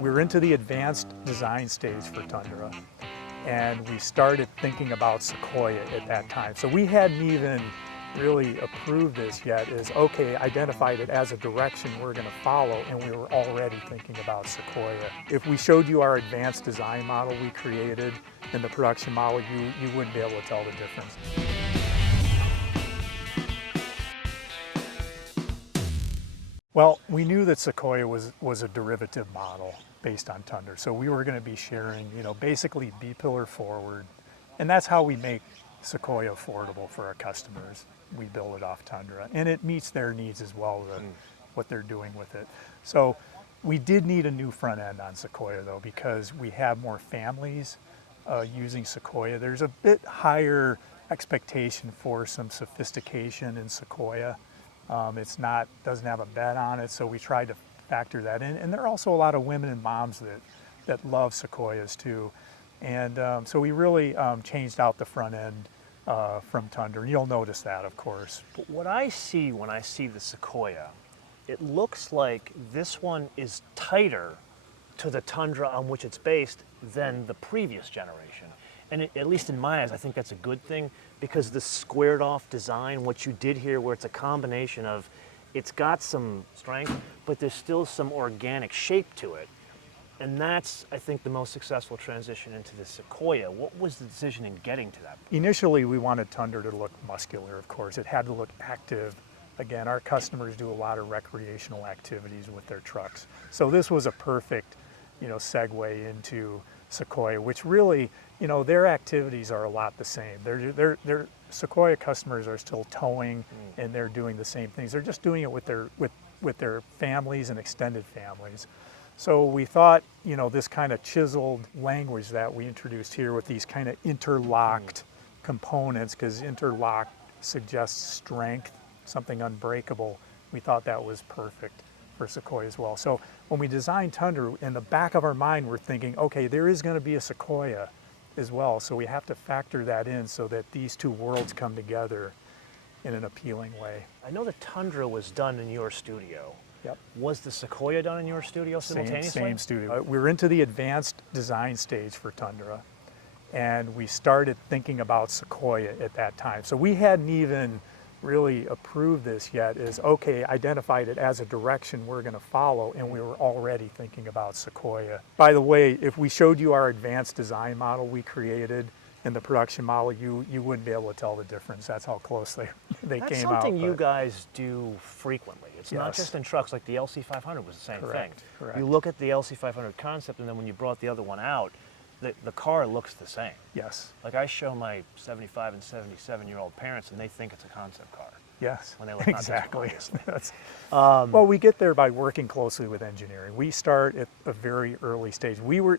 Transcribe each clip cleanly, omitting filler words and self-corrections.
We're into the advanced design stage for Tundra, and we started thinking about Sequoia at that time. So we hadn't even really approved this yet, identified it as a direction we're going to follow, and we were already thinking about Sequoia. If we showed you our advanced design model we created and the production model, you wouldn't be able to tell the difference. Well, we knew that Sequoia was a derivative model based on Tundra, so we were going to be sharing, basically B-pillar forward, and that's how we make Sequoia affordable for our customers. We build it off Tundra, and it meets their needs as well, what they're doing with it. So we did need a new front end on Sequoia, though, because we have more families using Sequoia. There's a bit higher expectation for some sophistication in Sequoia. Doesn't have a bed on it, so we tried to factor that in. And there are also a lot of women and moms that love Sequoias too. And so we really changed out the front end from Tundra. And you'll notice that, of course. But what I see when I see the Sequoia, it looks like this one is tighter to the Tundra on which it's based than the previous generation. And at least in my eyes, I think that's a good thing, because the squared off design, what you did here, where it's a combination of, it's got some strength, but there's still some organic shape to it. And that's, I think, the most successful transition into the Sequoia. What was the decision in getting to that? Initially, we wanted Tundra to look muscular, of course. It had to look active. Again, our customers do a lot of recreational activities with their trucks. So this was a perfect, segue into Sequoia, which really, their activities are a lot the same. Their Sequoia customers are still towing, and they're doing the same things. They're just doing it with their families and extended families. So we thought, this kind of chiseled language that we introduced here with these kind of interlocked components, because interlock suggests strength, something unbreakable. We thought that was perfect for Sequoia as well. So when we designed Tundra, in the back of our mind, we're thinking, okay, there is going to be a Sequoia as well. So we have to factor that in so that these two worlds come together in an appealing way. I know the Tundra was done in your studio. Yep. Was the Sequoia done in your studio simultaneously? Same studio. We're into the advanced design stage for Tundra, and we started thinking about Sequoia at that time. So we hadn't even really approved this yet, identified it as a direction we're going to follow, and we were already thinking about Sequoia. By the way, if we showed you our advanced design model we created and the production model, you wouldn't be able to tell the difference. That's how close they came out. That's something you guys do frequently. It's not Yes. just in trucks. Like the LC500 was the same thing. Correct. You look at the LC500 concept, and then when you brought the other one out, the car looks the same. Yes. Like I show my 75 and 77-year-old parents, and they think it's a concept car. Yes, When they look exactly. Not this Well, we get there by working closely with engineering. We start at a very early stage. More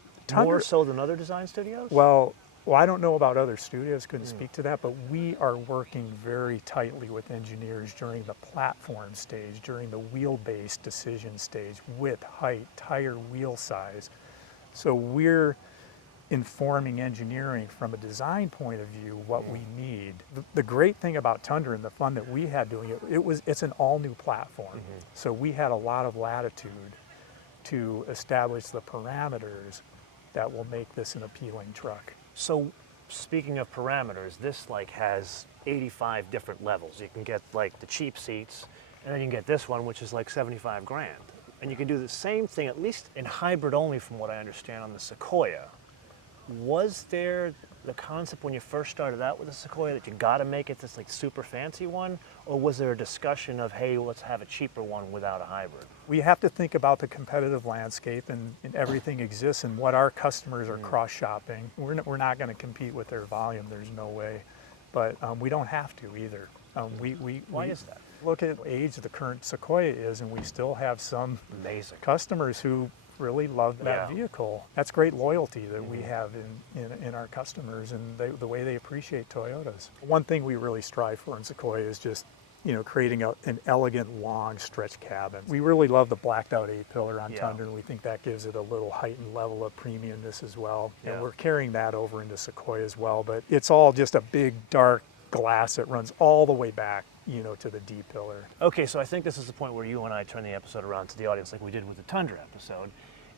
so than other design studios? Well, I don't know about other studios, couldn't speak to that, but we are working very tightly with engineers during the platform stage, during the wheelbase decision stage, width, height, tire wheel size. So we're informing engineering from a design point of view what we need. The great thing about Tundra and the fun that we had doing it's an all new platform. So we had a lot of latitude to establish the parameters that will make this an appealing truck. So speaking of parameters, this has 85 different levels. You can get the cheap seats, and then you can get this one, which is 75 grand. And you can do the same thing, at least in hybrid only from what I understand, on the Sequoia. Was there the concept when you first started out with the Sequoia that you got to make it this super fancy one, or was there a discussion of, hey, let's have a cheaper one without a hybrid? We have to think about the competitive landscape, and everything exists, and what our customers are cross-shopping. We're not going to compete with their volume, there's no way, but we don't have to either. Why is that? Look at the age the current Sequoia is, and we still have some Amazing customers who really love that vehicle. That's great loyalty that we have in our customers, and the way they appreciate Toyotas. One thing we really strive for in Sequoia is just creating an elegant, long stretch cabin. We really love the blacked out A-pillar on Tundra, and we think that gives it a little heightened level of premiumness as well. And we're carrying that over into Sequoia as well, but it's all just a big, dark glass that runs all the way back to the D-pillar. Okay, so I think this is the point where you and I turn the episode around to the audience like we did with the Tundra episode.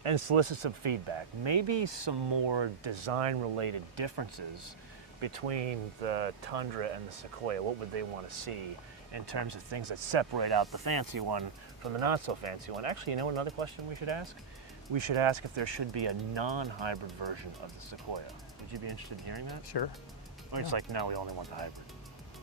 and solicit some feedback. Maybe some more design-related differences between the Tundra and the Sequoia. What would they want to see in terms of things that separate out the fancy one from the not so fancy one? Actually, you know another question we should ask? We should ask if there should be a non-hybrid version of the Sequoia. Would you be interested in hearing that? Sure. Or it's like, no, we only want the hybrid.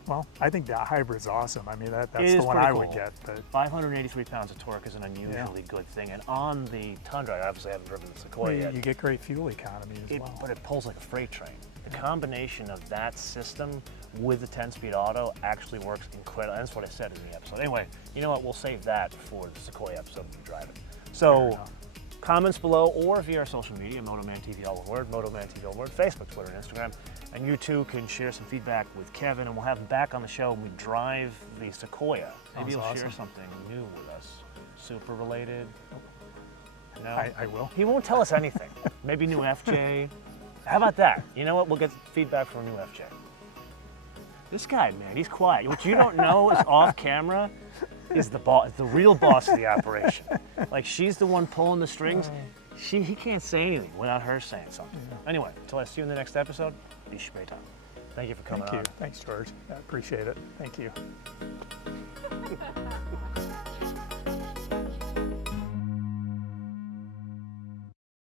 Well, I think the hybrid's awesome. I mean, It that's is the one pretty I would cool. get. But 583 pounds of torque is an unusually good thing. And on the Tundra, I obviously haven't driven the Sequoia yet. you get great fuel economy as well. But it pulls like a freight train. The combination of that system with the 10-speed auto actually works incredible. That's what I said in the episode. Anyway, you know what? We'll save that for the Sequoia episode when you drive it. So, comments below or via our social media, MotoManTV all one word, MotoManTV all one word, Facebook, Twitter, and Instagram. And you too can share some feedback with Kevin, and we'll have him back on the show when we drive the Sequoia. Maybe he'll share something new with us. Super related? No? I will. He won't tell us anything. Maybe new FJ. How about that? You know what? We'll get feedback from a new FJ. This guy, man, he's quiet. What you don't know is off camera is the boss, the real boss of the operation. Like, she's the one pulling the strings. He can't say anything without her saying something. Anyway, until I see you in the next episode, be straight on. Thank you for coming on. Thank you. Thanks, George. I appreciate it. Thank you.